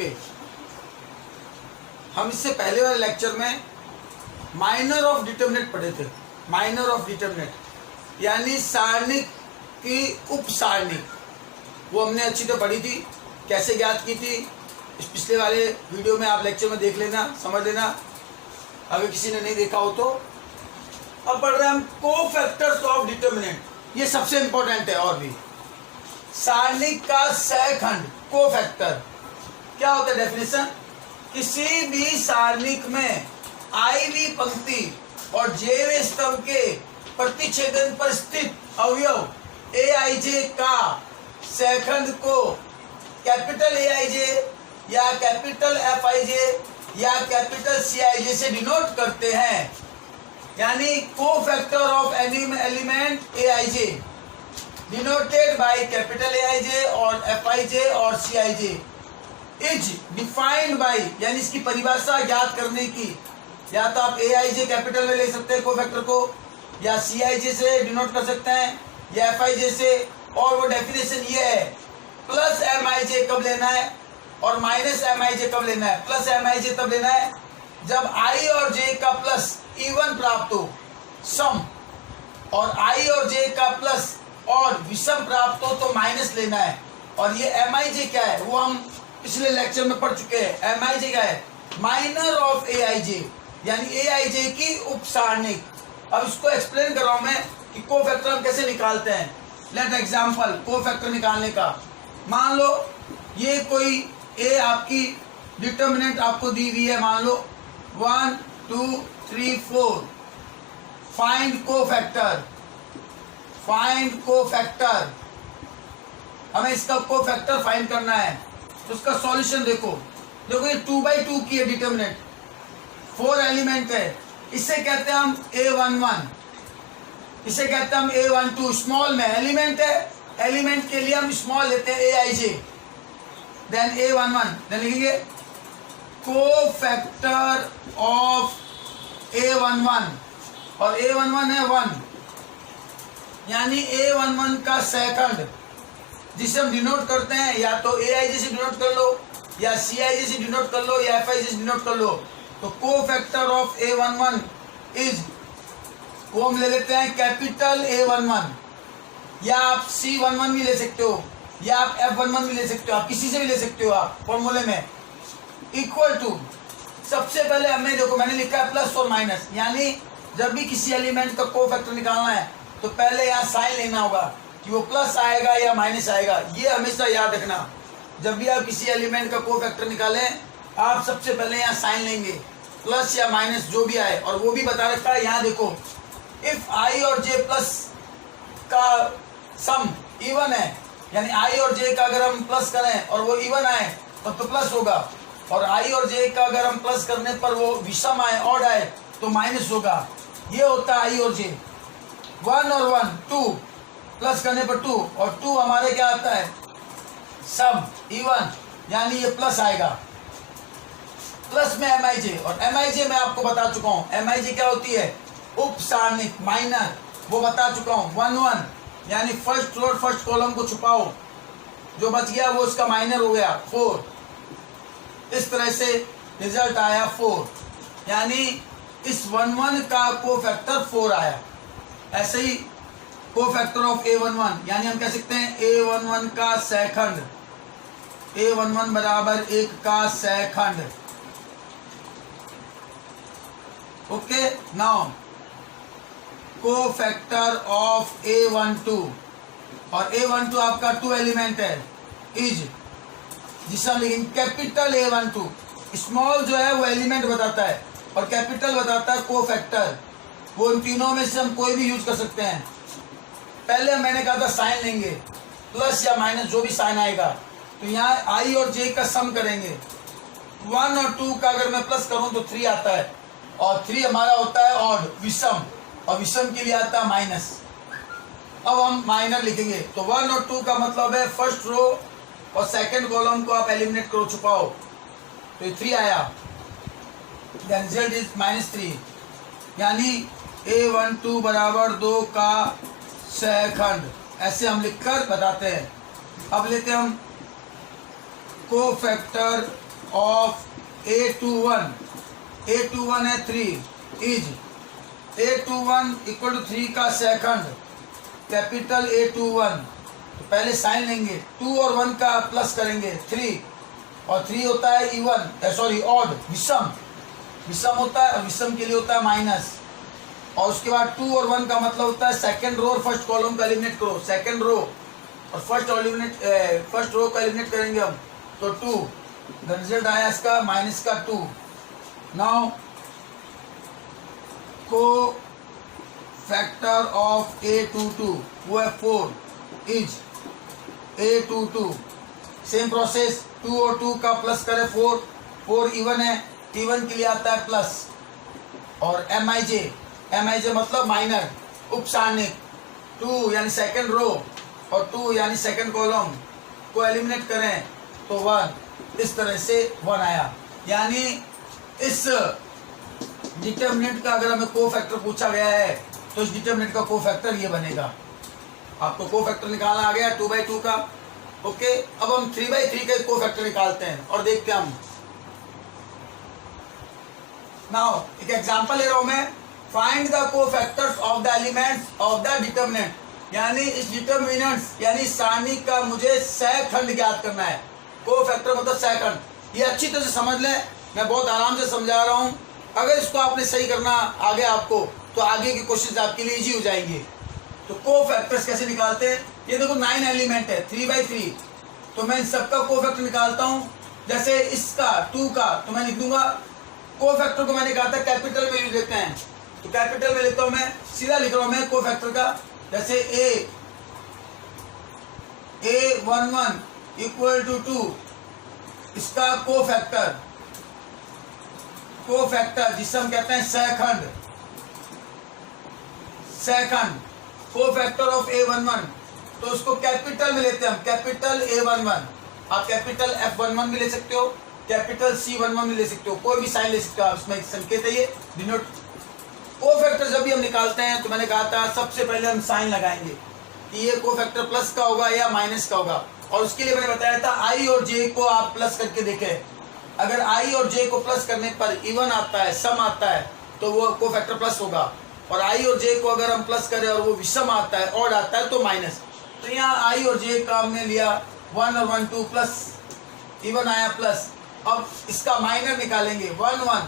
Okay, हम इससे पहले वाले लेक्चर में माइनर ऑफ डिटरमिनेंट पढ़े थे। माइनर ऑफ डिटरमिनेंट यानी सारणिक की उप सारणिक, वो हमने अच्छी तरह पढ़ी थी, कैसे ज्ञात की थी। इस पिछले वाले वीडियो में आप लेक्चर में देख लेना, समझ लेना, अगर किसी ने नहीं देखा हो तो। अब पढ़ रहे हैं हम कोफैक्टर्स ऑफ डिटरमिनेंट, ये सबसे इंपॉर्टेंट है। और भी सारणिक का सहखंड कोफैक्टर क्या होता है? डेफिनेशन, किसी भी सारणिक में आईवी पंक्ति और जेवे स्तंभ के प्रतिच्छेदन पर स्थित अवयव एआईजे का सहखंड को कैपिटल एआईजे या कैपिटल एफआईजे या कैपिटल सीआईजे से डिनोट करते हैं। यानी cofactor of any element AIJ denoted by capital AIJ और एफआईजे और सीआईजे इज डिफाइंड बाय, यानी इसकी परिभाषा ज्ञात करने की, या तो आप एआईजे कैपिटल में ले सकते हैं कोफैक्टर को, या सीआईजे से डिनोट कर सकते हैं, या एफआईजे से। और वो डेफिनेशन ये है, प्लस एमआईजे कब लेना है और माइनस एमआईजे कब लेना है। प्लस एमआईजे तब लेना है जब आई और जे का प्लस इवन प्राप्त हो, सम, और आई और जे का प्लस और विषम प्राप्त हो तो माइनस लेना है। और ये एमआईजे क्या है वो हम पिछले लेक्चर में पढ़ चुके हैं। एमआईजे क्या है? माइनर ऑफ एआईजे, यानी एआईजे की उप सारणिक। अब इसको एक्सप्लेन कर रहा हूं मैं कि कोफैक्टर हम कैसे निकालते हैं। लेट एग्जांपल कोफैक्टर निकालने का। मान लो ये कोई ए आपकी डिटरमिनेंट आपको दी हुई है, मान लो 1 2 3 4। फाइंड कोफैक्टर, फाइंड कोफैक्टर, हमें इसका कोफैक्टर फाइंड करना है। तो उसका सॉल्यूशन देखो, देखो ये 2/2 की है डिटरमिनेंट, 4 एलिमेंट है। इसे कहते हैं हम A11, इसे कहते हैं हम A12। स्मॉल में एलिमेंट है, एलिमेंट के लिए हम स्मॉल लेते हैं एआईजे, देन A11, देन लिखेंगे कोफैक्टर ऑफ A11, और A11 है 1, यानी A11 का सहखंड जिसे हम डिनोट करते हैं, या तो एआईजे से डिनोट कर लो, या सीआईजे से डिनोट कर लो, या एफआईजे से डिनोट कर लो। तो कोफैक्टर ऑफ A11 इज, वो हम ले लेते हैं कैपिटल A11, या आप C11 भी ले सकते हो, या आप F11 भी ले सकते हो, आप किसी से भी ले सकते हो आप फॉर्मूले में। इक्वल टू, सबसे पहले हमें देखो मैंने लिखा है प्लस और माइनस, यानी जब भी किसी एलिमेंट का कोफैक्टर निकालना है तो पहले यहाँ साइन लेना होगा कि वो प्लस आएगा या माइनस आएगा। ये हमेशा याद रखना, जब भी आप किसी एलिमेंट का कोफैक्टर निकालें आप सबसे पहले यहाँ साइन लेंगे, प्लस या माइनस जो भी आए। और वो भी बता रखा है यहाँ देखो, इफ आई और जे प्लस का सम इवन है, यानी आई और जे का अगर हम प्लस करें और वो इवन आए तब तो प्लस होगा, और आई और जे का अगर हम प्लस करने पर वो विषम आए, ऑड आए, तो माइनस होगा। ये होता है आई और जे। 1 और 1 2, प्लस करने पर 2, और 2 हमारे क्या आता है? सम, इवन, यानी ये प्लस आएगा। प्लस में एमआईजे, और एमआईजे मैं आपको बता चुका हूँ, एमआईजे क्या होती है? उप सारणिक, माइनर, वो बता चुका हूँ। 1 1, यानी फर्स्ट रो फर्स्ट कॉलम को छुपाओ, जो बच गया वो उसका माइनर हो गया 4। इस तरह से रिजल्ट आया 4, यानी इस 1 1 का कोफैक्टर 4 आया। ऐसे ही कोफैक्टर ऑफ A11, यानी हम कह सकते हैं A11 का सहखंड, A11 बराबर 1 का सहखंड। Okay, now cofactor of A12, और A12 आपका 2 एलिमेंट है, इज, जिसे हम लिखेंगे कैपिटल A12। स्मॉल जो है वो एलिमेंट बताता है और कैपिटल बताता है कोफैक्टर। वो इन तीनों में से हम कोई भी यूज कर सकते हैं। पहले मैंने कहा था साइन लेंगे, प्लस या माइनस जो भी साइन आएगा। तो यहाँ आई और जे का सम करेंगे, 1 और 2 का अगर मैं प्लस करूँ तो 3 आता है, और 3 हमारा होता है ऑड, विषम, और विषम के लिए आता है माइनस। अब हम माइनर लिखेंगे, तो 1 और 2 का मतलब है फर्स्ट रो और सेकंड कॉलम को आप एलिमिनेट करो, छुपाओ, तो ये 3 आया, देन रिजल्ट इज -3, यानी A12 बराबर 2 का सहखंड। ऐसे हम लिखकर बताते हैं। अब लेते हैं हम कोफैक्टर ऑफ A21, A21 है 3, इज A21 इक्वल टू 3 का सेकंड कैपिटल A21। तो पहले साइन लेंगे, 2 और 1 का प्लस करेंगे 3, और 3 होता है इवन, सॉरी ऑड, विषम, विषम होता है, और विषम के लिए होता है माइनस। और उसके बाद 2 और 1 का मतलब होता है सेकंड रो और फर्स्ट कॉलम का एलिमिनेट करो, सेकंड रो और फर्स्ट रो का एलिमिनेट करेंगे हम, तो 2, रिजल्ट आया इसका माइनस का 2। नाउ को फैक्टर ऑफ A22 वो है 4, इज A22। सेम प्रोसेस, 2 और 2 का प्लस करें 4, 4 इवन है, इवन के लिए आता है प्लस। और MIJ मतलब माइनर, उपसारणिक, 2 यानी सेकंड रो और 2 यानी सेकंड कॉलम को एलिमिनेट करें तो 1, इस तरह से 1 आया। यानी इस डिटरमिनेंट का अगर हमें कोफैक्टर पूछा गया है तो इस डिटरमिनेंट का कोफैक्टर ये बनेगा। आपको कोफैक्टर निकालना आ गया 2/2 का। ओके, अब हम 3/3 का कोफैक्टर निकालते हैं और देखते हैं हम। नाउ एक एग्जांपल ले रहा हूं मैं, find the cofactors of the elements of the determinant, यानी इस डिटरमिनेंट्स यानी सारणी का मुझे सहखंड ज्ञात करना है। कोफैक्टर मतलब सहखंड, ये अच्छी तरह से समझ लें, मैं बहुत आराम से समझा रहा हूं। अगर इसको आपने सही करना आ गया आपको, तो आगे की क्वेश्चन आपके लिए इजी हो जाएंगे। तो कोफैक्टर्स कैसे निकालते हैं, ये देखो 9 एलिमेंट है 3/3, तो मैं इन सबका कोफैक्टर निकालता हूं। जैसे इसका 2 का तो मैं लिख दूंगा, कोफैक्टर को मैंने कहा था कैपिटल में लेते हैं, तो कैपिटल में लेता हूं, मैं सीधा लिख रहा हूं मैं कोफैक्टर का। जैसे A11 इक्वल टू 2, इसका कोफैक्टर जिसे हम कहते हैं सहखंड, कोफैक्टर ऑफ A11, तो उसको कैपिटल में लेते हैं हम, कैपिटल A11। आप कैपिटल F11 भी ले सकते हो, कैपिटल C11 भी ले सकते हो, कोई भी साइन ले सकते हो आप, इसमें एक संकेत है ये डिनोट। कोफैक्टर जब भी हम निकालते हैं तो मैंने कहा था सबसे पहले हम साइन लगाएंगे कि ये कोफैक्टर प्लस का होगा या माइनस का होगा, और उसके लिए मैंने बताया था I और J को आप प्लस करके देखें। अगर I और J को प्लस करने पर इवन आता है, सम आता है, तो वो कोफैक्टर प्लस होगा, और I और J को अगर हम प्लस करें और वो विषम आता है, ऑड आता है, तो माइनस। तो यहाँ I और J का हमने लिया 1 और 1 2 प्लस, इवन आया प्लस। अब इसका माइनर निकालेंगे 1 1,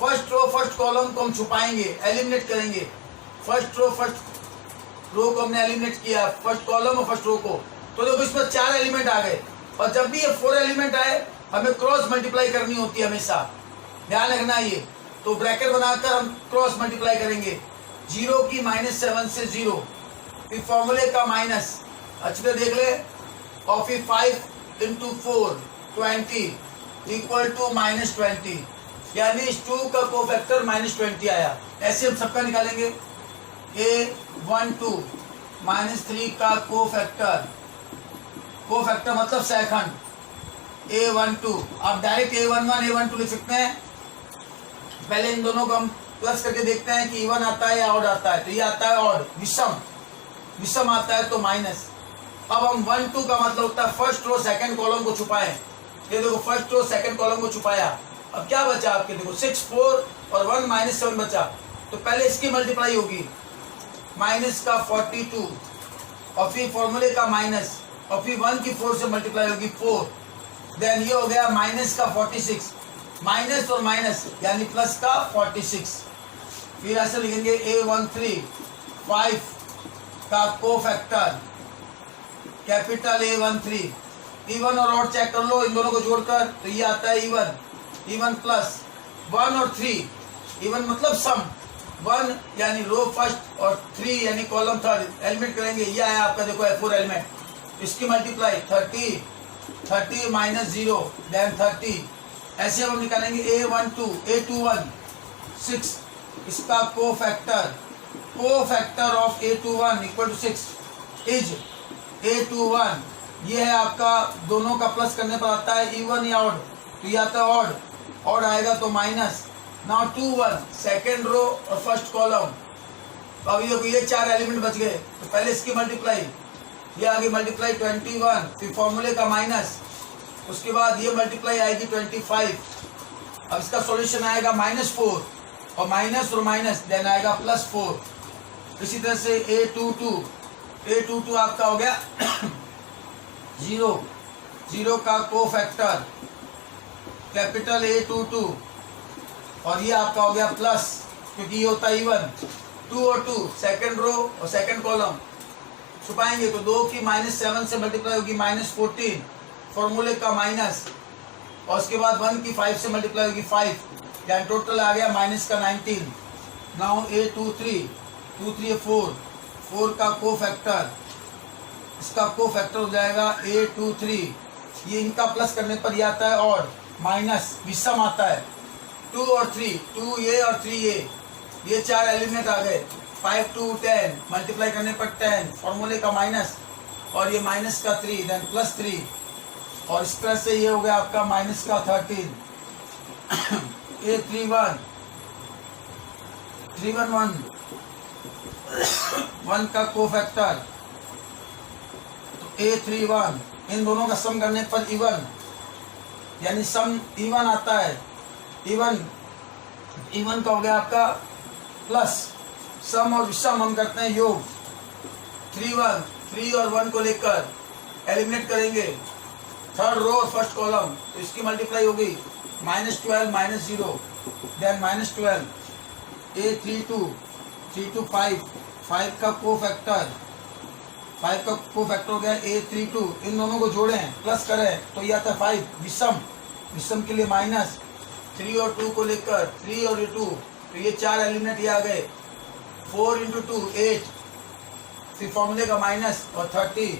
फर्स्ट रो फर्स्ट कॉलम को हम छुपाएंगे, एलिमिनेट करेंगे। फर्स्ट रो को हमने एलिमिनेट किया, फर्स्ट कॉलम और फर्स्ट रो को, तो देखो इसमें 4 एलिमेंट आ गए। और जब भी ये 4 एलिमेंट आए हमें क्रॉस मल्टीप्लाई करनी होती है हमेशा, ध्यान रखना ये। तो ब्रैकेट बनाकर हम क्रॉस मल्टीप्लाई करेंगे, 0 की -7 से 0, फिर फॉर्मूले का माइनस, अच्छे से देख ले, और फिर 5 × 4 20 इक्वल टू -20, यानी इस 2 का कोफैक्टर -20 आया। ऐसे हम सबका निकालेंगे। A12 -3 का कोफैक्टर मतलब सहखंड A12, आप डायरेक्ट A11 A12 लिख सकते हैं। पहले इन दोनों को हम प्लस करके देखते हैं कि इवन आता है या ऑड आता है, तो ये आता है ऑड, विषम आता है तो माइनस। अब हम 1 2 का मतलब होता है फर्स्ट रो सेकंड कॉलम को छुपाएं। ये देखो फर्स्ट रो सेकंड कॉलम को छुपाया, अब क्या बचा आपके, देखो 6 4 और 1 -7 बचा, तो पहले इसकी मल्टीप्लाई होगी, माइनस का 42, और फिर फॉर्मूले का माइनस, और फिर 1 की 4 से मल्टीप्लाई होगी 4, देन ये हो गया माइनस का 46, माइनस और माइनस यानी प्लस का 46। फिर ऐसे लिखेंगे A13 5 का कोफैक्टर कैपिटल A13, इवन और ऑड चेक कर लो इन दोनों को जोड़कर, तो ये आता है इवन प्लस 1 और 3, इवन मतलब सम, 1 यानी रो फर्स्ट और 3 यानी कॉलम थर्ड, एलिमेंट करेंगे, ये आया आपका देखो F4 एलिमेंट, इसकी मल्टीप्लाई 30 -0 देन 30, ऐसे हम निकालेंगे A21 6, इसका cofactor of A21 equal to 6 is A21, ये है आपका, दोनों का प्लस करने पर आता है इवन या ऑड, तो ये आता है ऑड आएगा तो माइनस। नाउ 2 1 सेकेंड रो और फर्स्ट कॉलम, अभी देखो ये 4 एलिमेंट बच गए, तो पहले इसकी मल्टीप्लाई, ये आगे मल्टीप्लाई 21, फिर फॉर्मूले का माइनस, उसके बाद ये मल्टीप्लाई आएगी 25। अब इसका सॉल्यूशन आएगा -4 और माइनस और माइनस देन आएगा +4। इसी तरह से A22 आपका हो गया 0 का कोफैक्टर कैपिटल A22 और ये आपका हो गया प्लस, क्योंकि ये होता है इवन 2 और 2 सेकंड रो और सेकंड कॉलम छुपाएंगे तो 2 की -7 से मल्टीप्लाई होगी -14 फॉर्मूले का माइनस, और उसके बाद 1 की 5 से मल्टीप्लाई होगी 5, यानी टोटल आ गया माइनस का 19। नाउ A23 4 का कोफैक्टर, इसका कोफैक्टर हो जाएगा A23। ये इनका प्लस करने पर ये आता है और माइनस विषम आता है 2 और 3, 2 ये और 3 ये 4 एलिमेंट आ गए। 5 2 10 मल्टीप्लाई करने पर 10 फॉर्मूले का माइनस और ये माइनस का 3 देन +3 और इस तरह से ये हो गया आपका माइनस का 13। A31 1 का कोफैक्टर तो A31, इन दोनों का सम करने पर इवन, यानी सम इवन आता है। इवन का हो गया आपका प्लस, सम और विषम हम करते हैं योग। 3 और 1 को लेकर एलिमिनेट करेंगे थर्ड रो और फर्स्ट कॉलम, तो इसकी मल्टीप्लाई होगी -12 -0 देन -12। A32 5 का कोफैक्टर हो गया A32। इन दोनों को जोड़ें प्लस करें तो ये आता है 5 विषम के लिए माइनस। 3 और 2 को लेकर 3 और 2 तो ये 4 एलिमेंट ये आ गए। 4 × 2 8, फिर फॉर्मूले का माइनस और 30।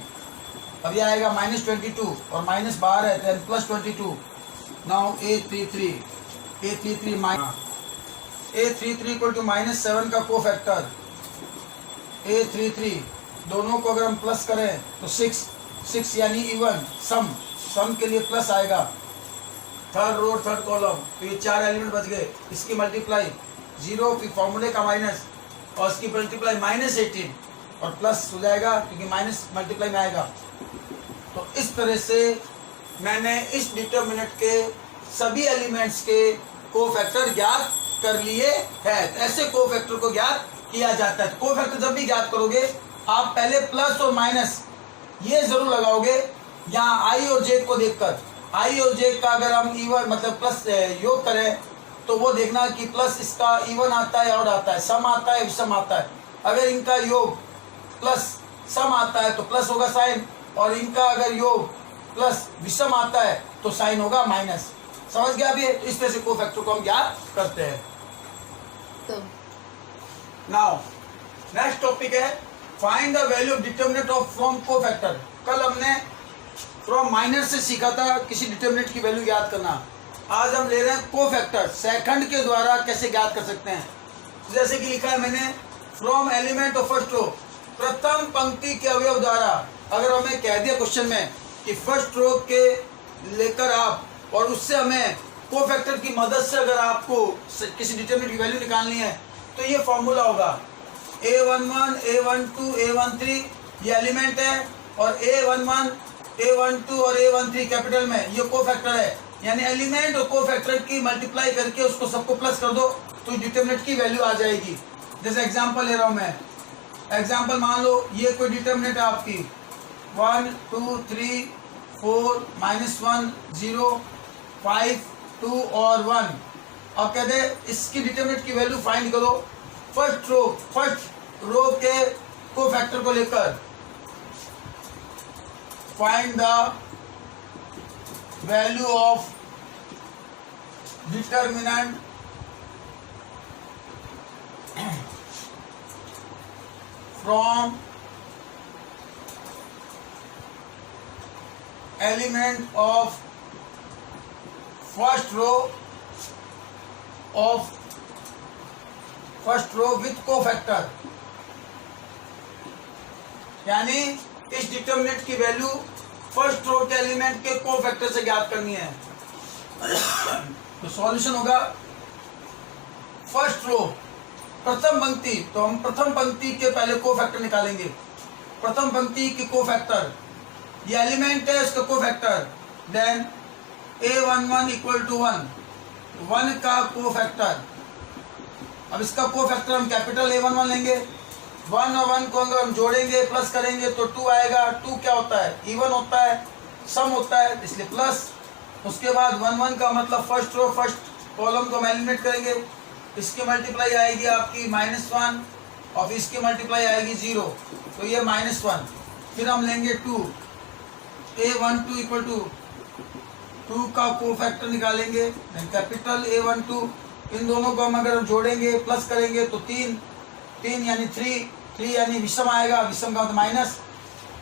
अब ये आएगा -22 और माइनस बाहर है देन +22। नाउ A33 -7 का कोफैक्टर A33, दोनों को अगर हम प्लस करें तो 6 यानी इवन सम के लिए प्लस आएगा। थर्ड रो थर्ड कॉलम तो ये 4 एलिमेंट बच गए। इसकी मल्टीप्लाई 0 फिर फॉर्मूले का माइनस और इसकी मल्टीप्लाई -18 और प्लस हो जाएगा क्योंकि माइनस मल्टीप्लाई में आएगा। तो इस तरह से मैंने इस डिटरमिनेंट के सभी एलिमेंट्स के कोफैक्टर ज्ञात कर लिए हैं। ऐसे कोफैक्टर को ज्ञात किया जाता है। कोफैक्टर जब भी ज्ञात करोगे आप पहले प्लस और माइनस ये जरूर लगाओगे यहाँ आई और जे को देखकर। आई और जे का अगर हम इवन मतलब प्लस योग करें तो वो देखना कि प्लस इसका इवन आता है और आता है, सम आता है विषम आता है। अगर इनका योग प्लस सम आता है तो प्लस होगा साइन, और इनका अगर योग प्लस विषम आता है तो साइन होगा माइनस। समझ गया अभी? इस तरह से कोफैक्टर को हम ज्ञात करते हैं। नाउ नेक्स्ट टॉपिक है find the value of determinant of from cofactor. कल हमने फ्रॉम माइनर से सीखा था किसी डिटरमिनेंट की वैल्यू ज्ञात करना। आज हम ले रहे हैं कोफैक्टर, सेकंड के द्वारा कैसे ज्ञात कर सकते हैं। जैसे कि लिखा है मैंने from element of first row, प्रथम पंक्ति के अवयव द्वारा। अगर हमें कह दिया क्वेश्चन में कि फर्स्ट रो के लेकर आप और उससे हमें कोफैक्टर की मदद से अगर आपको किसी डिटरमिनेंट की वैल्यू निकालनी है तो ये फॉर्मूला होगा A11 A12 A13 ये एलिमेंट है, और A11 A12 और A13 कैपिटल में ये कोफैक्टर है। यानी एलिमेंट और कोफैक्टर की मल्टीप्लाई करके उसको सबको प्लस कर दो तो डिटरमिनेंट की वैल्यू आ जाएगी। जैसे एग्जांपल ले रहा हूँ मैं, एग्जांपल मान लो ये कोई डिटरमिनेंट है आपकी 1 2 3 4 -1 0 5 2 और 1। अब कहते हैं इसकी डिटरमिनेंट की वैल्यू फाइंड करो फर्स्ट रो के कोफैक्टर को लेकर। Find the value of determinant from element of first row with cofactor. यानी इस डिटरमिनेंट की वैल्यू फर्स्ट रो के एलिमेंट के कोफैक्टर से ज्ञात करनी है। तो सॉल्यूशन होगा फर्स्ट रो प्रथम पंक्ति, तो हम प्रथम पंक्ति के पहले कोफैक्टर निकालेंगे। प्रथम पंक्ति की कोफैक्टर, ये एलिमेंट है इसका cofactor then A11 equal to 1, 1 का कोफैक्टर, अब इसका कोफैक्टर हम कैपिटल A11 लेंगे, 1 और 1 को अगर हम जोड़ेंगे प्लस करेंगे तो 2 आएगा। 2 क्या होता है, इवन होता है, सम होता है, इसलिए प्लस। उसके बाद 1 1 का मतलब फर्स्ट रो फर्स्ट कॉलम को हम एलिमिनेट करेंगे, इसकी मल्टीप्लाई आएगी आपकी -1 और इसकी मल्टीप्लाई आएगी 0, तो ये -1। फिर हम लेंगे 2, A12 इक्वल टू 2 का कोफैक्टर निकालेंगे, कैपिटल A12, इन दोनों को हम अगर हम जोड़ेंगे प्लस करेंगे तो 3 3 यानी 3 यानी विषम आएगा, विषम का मतलब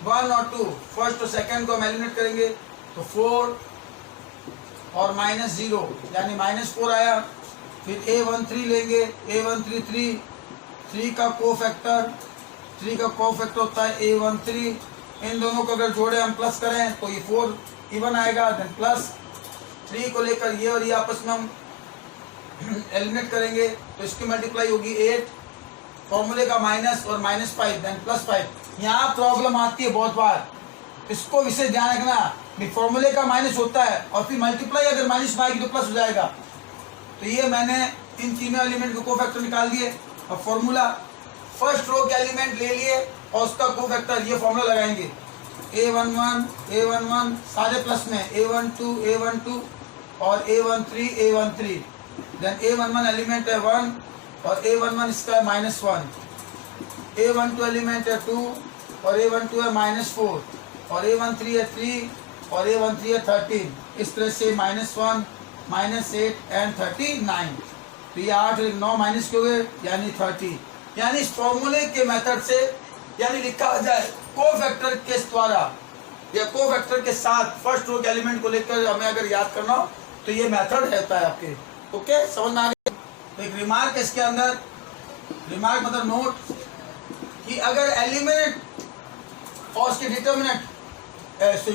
-1 और 2 फर्स्ट और सेकंड को हम एलिमिनेट करेंगे तो 4 और -0 यानी -4 आया। फिर A13 लेंगे, A13 3 का कोफैक्टर, 3 का कोफैक्टर होता है A13, इन दोनों को अगर जोड़े हम प्लस करें तो ये 4 इवन आएगा, देन प्लस 3 को लेकर ये और ये आपस में हम एलिमिनेट करेंगे तो इसकी मल्टीप्लाई होगी 8, फॉर्मूले का माइनस और -5 देन +5। यहाँ प्रॉब्लम आती है बहुत बार, इसको विशेष ध्यान रखना, फॉर्मूले का माइनस होता है और फिर मल्टीप्लाई अगर माइनस में आएगी तो प्लस हो जाएगा। तो ये मैंने इन तीनों एलिमेंट के कोफैक्टर निकाल दिए और फॉर्मूला फर्स्ट रो के एलिमेंट ले लिए और उसका कोफैक्टर ये फॉर्मूला लगाएंगे, A11 सारे प्लस में, A12 और A13 देन A11 एलिमेंट है 1 और A11 इसका है -1, A12 एलिमेंट है 2 और A12 है -4 और A13 है 3 और A13 है 13। इस तरह से -1 -8 एंड 39, तो ये 8 और 9 माइनस के हुए यानी 30। यानी इस फॉर्मूले के मेथड से यानी लिखा जाए कोफैक्टर के द्वारा या कोफैक्टर के साथ फर्स्ट रो के एलिमेंट को लेकर हमें अगर याद करना हो तो ये मेथड रहता है आपके। ओके, समझ में आ गया। तो एक रिमार्क है इसके अंदर, रिमार्क मतलब नोट, कि अगर एलिमेंट और उसके डिटर्मिनेंट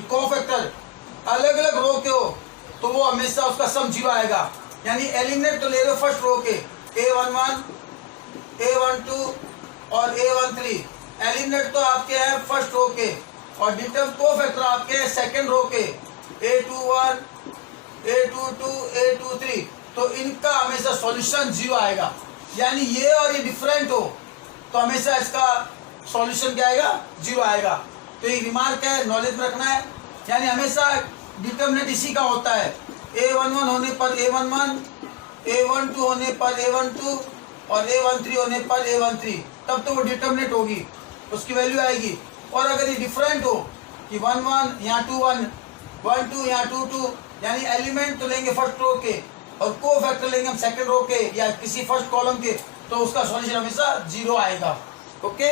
कोफैक्टर अलग अलग रो के हो तो वो हमेशा उसका सम 0 आएगा। यानी एलिमिनेट तो ले लो फर्स्ट रो के A11 A12 और A13, एलिमिनेट तो आपके हैं फर्स्ट रो के और डिटर्म कोफैक्टर आपके हैं सेकंड रो के A21 A22 A23, तो इनका हमेशा सॉल्यूशन 0 आएगा। यानी ये और ये डिफरेंट हो तो हमेशा इसका सॉल्यूशन क्या आएगा, 0 आएगा। तो ये रिमार्क है, नॉलेज में रखना है। यानी हमेशा डिटर्मिनेंट इसी का होता है, A11 होने पर A11, A12 होने पर A12 और A13 होने पर A13, तब तो वो डिटर्मिनेंट होगी, उसकी वैल्यू आएगी। और अगर ये डिफरेंट हो कि 1 1 यहाँ 2 1 1 2 यहाँ 2 2, यानी एलिमेंट तो लेंगे फर्स्ट रो के और कोफैक्टर लेंगे हम सेकंड रो के या किसी फर्स्ट कॉलम के, तो उसका सॉल्यूशन हमेशा 0 आएगा। ओके।